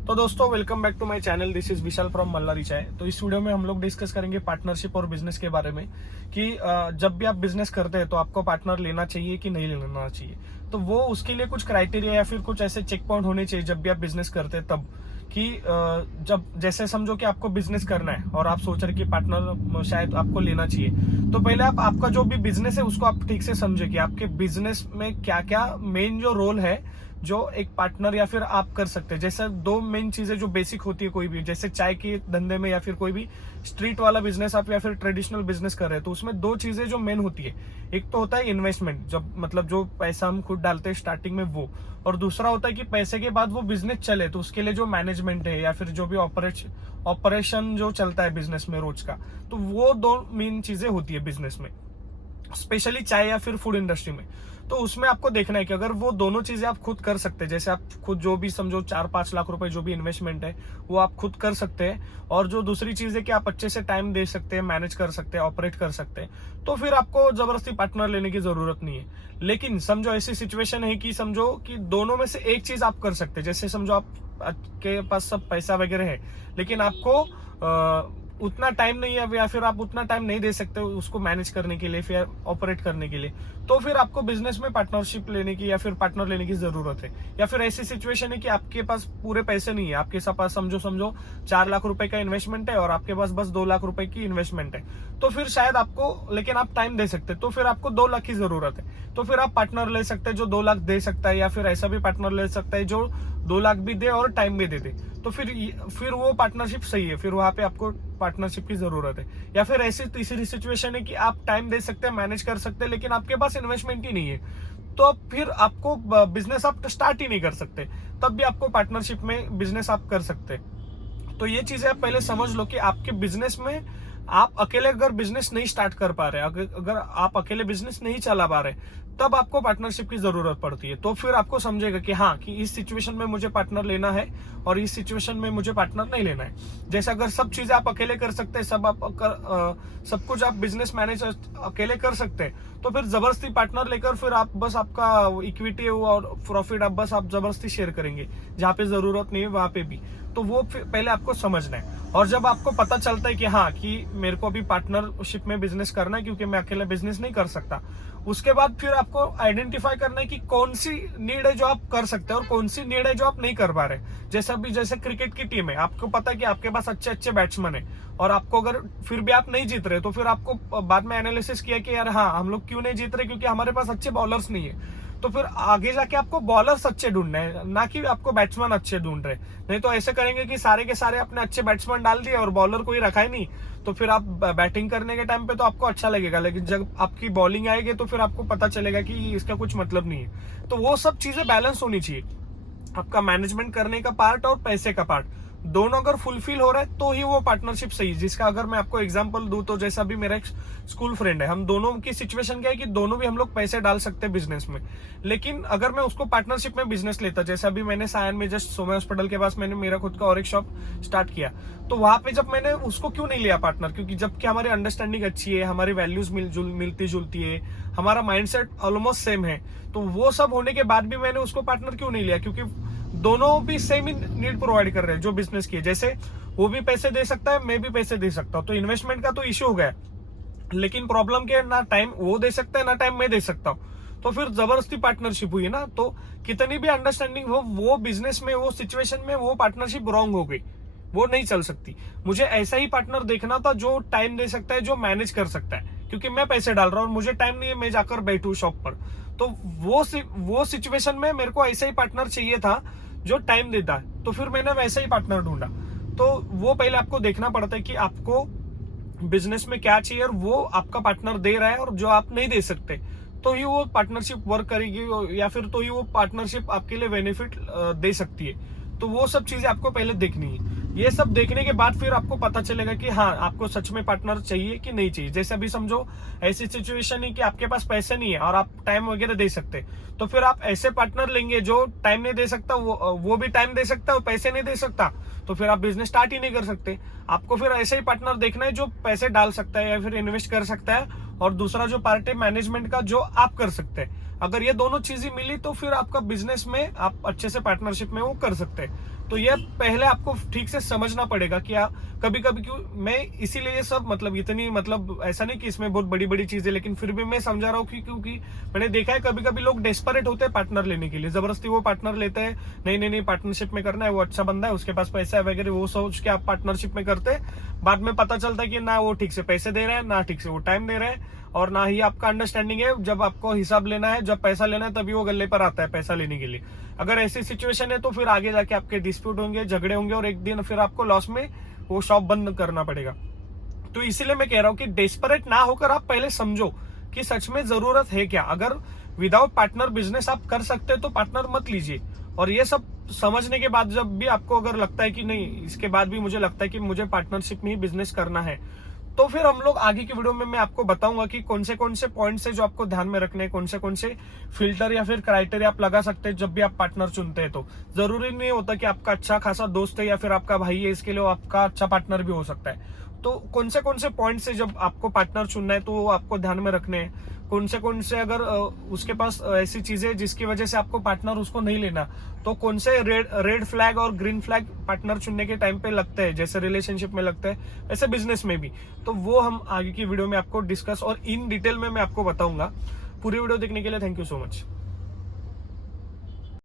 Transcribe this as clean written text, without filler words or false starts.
तो दोस्तों welcome back to my channel. This is Vishal from Mallari Chai. तो इस वीडियो में हम लोग डिस्कस करेंगे पार्टनरशिप और बिजनेस के बारे में कि जब भी आप बिजनेस करते हैं तो आपको पार्टनर लेना चाहिए कि नहीं लेना चाहिए। तो वो उसके लिए कुछ क्राइटेरिया या फिर कुछ ऐसे चेक पॉइंट होने चाहिए जब भी आप बिजनेस करते हैं तब कि जब जैसे समझो कि आपको बिजनेस करना है और आप सोच रहे कि पार्टनर शायद आपको लेना चाहिए, तो पहले आप आपका जो भी बिजनेस है उसको आप ठीक से समझे कि आपके बिजनेस में क्या क्या मेन जो रोल है जो एक पार्टनर या फिर आप कर सकते हैं। जैसे दो मेन चीजें जो बेसिक होती है कोई भी, जैसे चाय के धंधे में या फिर कोई भी स्ट्रीट वाला बिजनेस आप या फिर ट्रेडिशनल बिजनेस कर रहे हैं, तो उसमें दो चीजें जो मेन होती है, एक तो होता है इन्वेस्टमेंट, जब मतलब जो पैसा हम खुद डालते हैं स्टार्टिंग में वो, और दूसरा होता है कि पैसे के बाद वो बिजनेस चले तो उसके लिए जो मैनेजमेंट है या फिर जो भी ऑपरेशन जो चलता है बिजनेस में रोज का, तो वो दो मेन चीजें होती है बिजनेस में, स्पेशली चाय या फिर फूड इंडस्ट्री में। तो उसमें आपको देखना है कि अगर वो दोनों चीजें आप खुद कर सकते हैं, जैसे आप खुद जो भी समझो 4-5 लाख रुपए जो भी इन्वेस्टमेंट है वो आप खुद कर सकते हैं, और जो दूसरी चीज है कि आप अच्छे से टाइम दे सकते हैं, मैनेज कर सकते हैं, ऑपरेट कर सकते हैं, तो फिर आपको जबरदस्ती पार्टनर लेने की जरूरत नहीं है। लेकिन समझो ऐसी सिचुएशन है कि समझो कि दोनों में से एक चीज आप कर सकते हैं, जैसे समझो आपके पास सब पैसा वगैरह है लेकिन आपको उतना टाइम नहीं है या फिर आप उतना टाइम नहीं दे सकते उसको मैनेज करने के लिए, फिर ऑपरेट करने के लिए, तो फिर आपको बिजनेस में पार्टनरशिप लेने की या फिर पार्टनर लेने की जरूरत है। या फिर ऐसी सिचुएशन है कि आपके पास पूरे पैसे नहीं है, आपके पास समझो 4 लाख रुपए का इन्वेस्टमेंट है और आपके पास बस 2 लाख रुपए की इन्वेस्टमेंट है, तो फिर शायद आपको, लेकिन आप टाइम दे सकते, तो फिर आपको 2 लाख की जरूरत है, तो फिर आप पार्टनर ले सकते हैं जो 2 लाख दे सकता है, या फिर ऐसा भी पार्टनर ले सकता है जो 2 लाख भी दे और टाइम भी दे। तो फिर वो पार्टनरशिप सही है, फिर वहां पे आपको पार्टनरशिप की जरूरत है। या फिर ऐसी तीसरी सिचुएशन है कि आप टाइम दे सकते हैं, मैनेज कर सकते हैं, लेकिन आपके पास इन्वेस्टमेंट ही नहीं है, तो अब फिर आपको बिजनेस आप स्टार्ट ही नहीं कर सकते, तब भी आपको पार्टनरशिप में बिजनेस आप कर सकते हैं। तो ये चीजें आप पहले समझ लो कि आपके बिजनेस में आप अकेले अगर बिजनेस नहीं स्टार्ट कर पा रहे, अगर आप अकेले बिजनेस नहीं चला पा रहे, तब आपको पार्टनरशिप की जरूरत पड़ती है। तो फिर आपको समझेगा कि हाँ, कि इस सिचुएशन में मुझे पार्टनर लेना है और इस सिचुएशन में मुझे पार्टनर नहीं लेना है। जैसे अगर सब चीजें आप अकेले कर सकते हैं, सब कुछ आप बिजनेस मैनेज अकेले कर सकते हैं, तो फिर जबरदस्ती पार्टनर लेकर फिर आप बस आपका इक्विटी और प्रॉफिट आप जबरदस्ती शेयर करेंगे, जहां पे जरूरत नहीं है वहां पे भी। तो वो पहले आपको समझना है। और जब आपको पता चलता है कि हाँ, कि मेरे को अभी पार्टनरशिप में बिजनेस करना है क्योंकि मैं अकेले बिजनेस नहीं कर सकता, उसके बाद फिर आपको आइडेंटिफाई करना है कि कौन सी नीड है जो आप कर सकते हैं और कौन सी नीड है जो आप नहीं कर पा रहे। जैसे क्रिकेट की टीम है, आपको पता है कि आपके पास अच्छे अच्छे बैट्समैन है, और आपको अगर फिर भी आप नहीं जीत रहे, तो फिर आपको बाद में एनालिसिस किया कि यार हाँ, हम लोग क्यों नहीं जीत रहे, क्योंकि हमारे पास अच्छे बॉलर्स नहीं है। तो फिर आगे जाके आपको बॉलर्स अच्छे ढूंढने हैं, ना कि आपको बैट्समैन अच्छे ढूंढ रहे। नहीं तो ऐसे करेंगे कि सारे के सारे अपने अच्छे बैट्समैन डाल दिए और बॉलर कोई रखा ही नहीं, तो फिर आप बैटिंग करने के टाइम पे तो आपको अच्छा लगेगा, लेकिन जब आपकी बॉलिंग आएगी तो फिर आपको पता चलेगा कि इसका कुछ मतलब नहीं है। तो वो सब चीजें बैलेंस होनी चाहिए, आपका मैनेजमेंट करने का पार्ट और पैसे का पार्ट दोनों अगर फुलफिल हो रहा है तो ही वो पार्टनरशिप सही है। जिसका अगर मैं आपको एग्जांपल दूं, तो जैसा भी मेरा एक स्कूल फ्रेंड है, हम दोनों की सिचुएशन क्या है कि दोनों भी हम लोग पैसे डाल सकते हैं बिजनेस में, लेकिन अगर मैं उसको पार्टनरशिप में बिजनेस लेता, जैसा अभी मैंने सायन में जस्ट सोमे हॉस्पिटल के पास मैंने मेरा खुद का और एक शॉप स्टार्ट किया, तो वहां पे जब मैंने उसको क्यों नहीं लिया पार्टनर, क्योंकि जबकि हमारी अंडरस्टैंडिंग अच्छी है, हमारी वैल्यूज मिलती जुलती है, हमारा माइंडसेट ऑलमोस्ट सेम है, तो वो सब होने के बाद भी मैंने उसको पार्टनर क्यों नहीं लिया, क्योंकि दोनों भी सेम ही नीड प्रोवाइड कर रहे हैं जो बिजनेस की है। जैसे वो भी पैसे दे सकता है, मैं भी पैसे दे सकता हूँ, तो इन्वेस्टमेंट का तो इश्यू हो गया, लेकिन प्रॉब्लम क्या है, ना टाइम वो दे सकता है ना टाइम मैं दे सकता हूँ, तो फिर जबरदस्ती पार्टनरशिप हुई ना। तो कितनी भी अंडरस्टैंडिंग हो, वो बिजनेस में वो सिचुएशन में वो पार्टनरशिप रॉन्ग हो गई, वो नहीं चल सकती। मुझे ऐसा ही पार्टनर देखना था जो टाइम दे सकता है, जो मैनेज कर सकता है, क्योंकि मैं पैसे डाल रहा हूँ और मुझे टाइम नहीं है, मैं जाकर बैठू शॉप पर। तो वो सिचुएशन में मेरे को ऐसा ही पार्टनर चाहिए था जो टाइम देता है, तो फिर मैंने वैसा ही पार्टनर ढूंढा। तो वो पहले आपको देखना पड़ता है कि आपको बिजनेस में क्या चाहिए और वो आपका पार्टनर दे रहा है और जो आप नहीं दे सकते, तो ही वो पार्टनरशिप वर्क करेगी, या फिर तो ही वो पार्टनरशिप आपके लिए बेनिफिट दे सकती है। तो वो सब चीजें आपको पहले देखनी है। ये सब देखने के बाद फिर आपको पता चलेगा कि हाँ, आपको सच में पार्टनर चाहिए कि नहीं चाहिए। जैसे अभी समझो ऐसी सिचुएशन है कि आपके पास पैसे नहीं है और आप टाइम वगैरह दे सकते, तो फिर आप ऐसे पार्टनर लेंगे जो टाइम नहीं दे सकता, वो भी टाइम दे सकता है, पैसे नहीं दे सकता, तो फिर आप बिजनेस स्टार्ट ही नहीं कर सकते। आपको फिर ऐसे ही पार्टनर देखना है जो पैसे डाल सकता है या फिर इन्वेस्ट कर सकता है, और दूसरा जो पार्ट है मैनेजमेंट का, जो आप कर सकते हैं। अगर ये दोनों चीजें मिली तो फिर आपका बिजनेस में आप अच्छे से पार्टनरशिप में वो कर सकते हैं। तो ये पहले आपको ठीक से समझना पड़ेगा कि कभी कभी क्यों मैं इसीलिए ये सब मतलब इतनी मतलब ऐसा नहीं कि इसमें बहुत बड़ी बड़ी चीजें, लेकिन फिर भी मैं समझा रहा हूँ कि क्योंकि मैंने देखा है कभी कभी लोग डेस्परेट होते हैं पार्टनर लेने के लिए, जबरदस्ती वो पार्टनर लेते हैं, नहीं नहीं नहीं पार्टनरशिप में करना है, वो अच्छा बंदा है, उसके पास पैसा है वगैरह, वो सोच के आप पार्टनरशिप में करते हैं। बाद में पता चलता है कि ना वो ठीक से पैसे दे रहे हैं, ना ठीक से वो टाइम दे रहे हैं, और ना ही आपका अंडरस्टैंडिंग है। जब आपको हिसाब लेना है, जब पैसा लेना है, तभी वो गले पर आता है पैसा लेने के लिए। अगर ऐसी सिचुएशन है तो फिर आगे जाके आपके डिस्प्यूट होंगे, झगड़े होंगे, और एक दिन फिर आपको लॉस में वो शॉप बंद करना पड़ेगा। तो इसीलिए मैं कह रहा हूं कि डेस्परेट ना होकर आप पहले समझो कि सच में जरूरत है क्या। अगर विदाउट पार्टनर बिजनेस आप कर सकते हैं तो पार्टनर मत लीजिए। और ये सब समझने के बाद जब भी आपको अगर लगता है कि नहीं, इसके बाद भी मुझे लगता है कि मुझे पार्टनरशिप में ही बिजनेस करना है, तो फिर हम लोग आगे की वीडियो में मैं आपको बताऊंगा कि कौन से पॉइंट्स है जो आपको ध्यान में रखने हैं, कौन से फिल्टर या फिर क्राइटेरिया आप लगा सकते हैं जब भी आप पार्टनर चुनते हैं। तो जरूरी नहीं होता कि आपका अच्छा खासा दोस्त है या फिर आपका भाई है, इसके लिए आपका अच्छा पार्टनर भी हो सकता है। तो कौन से पॉइंट्स है जब आपको पार्टनर चुनना है तो वो आपको ध्यान में रखने हैं। कौन से अगर उसके पास ऐसी चीजें जिसकी वजह से आपको पार्टनर उसको नहीं लेना, तो कौन से रेड फ्लैग और ग्रीन फ्लैग पार्टनर चुनने के टाइम पे लगते हैं, जैसे रिलेशनशिप में लगता है ऐसे बिजनेस में भी। तो वो हम आगे की वीडियो में आपको डिस्कस और इन डिटेल में मैं आपको बताऊंगा। पूरी वीडियो देखने के लिए थैंक यू सो मच।